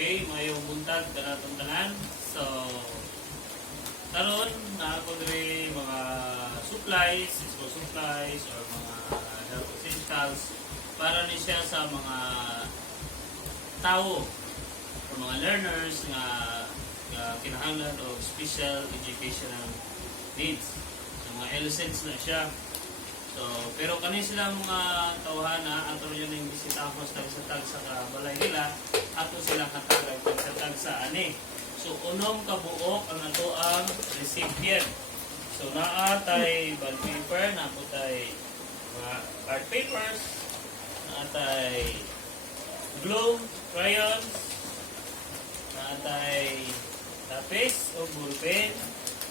Okay, mayong buntag kanatong tanan. So, karon na ako diri mga supplies, school supplies or mga health essentials para ni siya sa mga tao or mga learners nga kinahanglan og special educational needs. So, mga LSENs na siya. So, pero kani sila mga tawhana ato yun yung bisitahon sa tag sa balay nila ato sila katagag sa tag sa ani. So, unom ka buok ang ato ang recipient. So, naa tay bond paper, naa po tay mga art papers, naa tay glue, crayons, naa tay lapis o ballpen,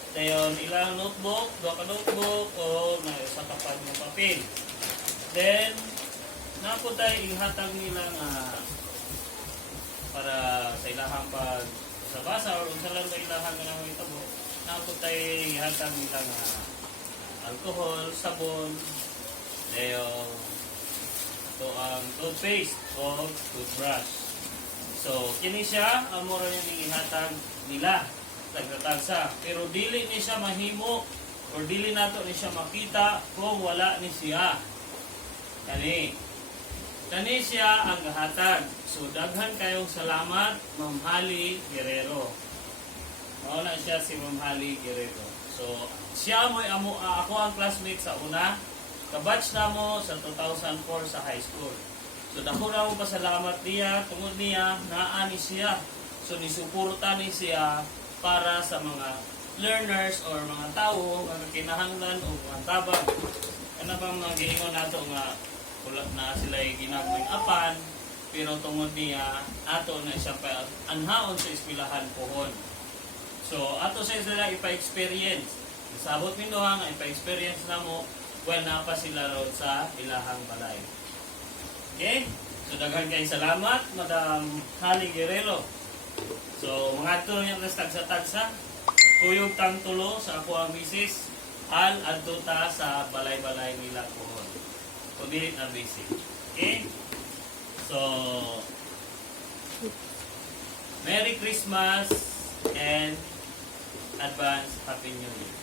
dayon ilang notebook, dua ka notebook o sa kapag ng papel. Then, naa po tay ihatag nila nga para sa ilahang pag sa basa or unsa lang ba ilahang nga nang itabo, naa po tay ihatag nila nga alcohol, sabon, dayon ito ang toothpaste o toothbrush. So, kini siya, amo ra yung ihatag nila tagtatagsa. Pero dili ni siya mahimo or dili nato ni siya makita kung wala ni siya. Kani siya ang gahatag. So, daghan kayong salamat, Ma'am Hali Guerrero. Mauna siya si Ma'am Hali Guerrero. So, siya mo'y ako ang classmate sa una. Kabatch na mo sa 2004 sa high school. So, dako na mo pasalamat niya, tungod niya, naa ni siya. So, nisuporta ni siya para sa mga learners or mga tao nga kinahanglan o mga tabang. Ano bang mga giingon nato nga wala na sila ginagawing apan, pero tungod niya, ato na siya pa anhaon sa eskwelahan pohon. So, ato sa sila ipa-experience. Sabot nindo nga ipa-experience na mo when napa sila ron sa ilahang balay. Okay? So, daghan kayo salamat, Madam Hali Guerrero. So, mga ito yung tagsa-tagsa. Kuyog tang tulo sa ako ang misis. Al adtuta sa balay-balay nila pohon. Kundi na busy. Okay? So, Merry Christmas and advance Happy New Year.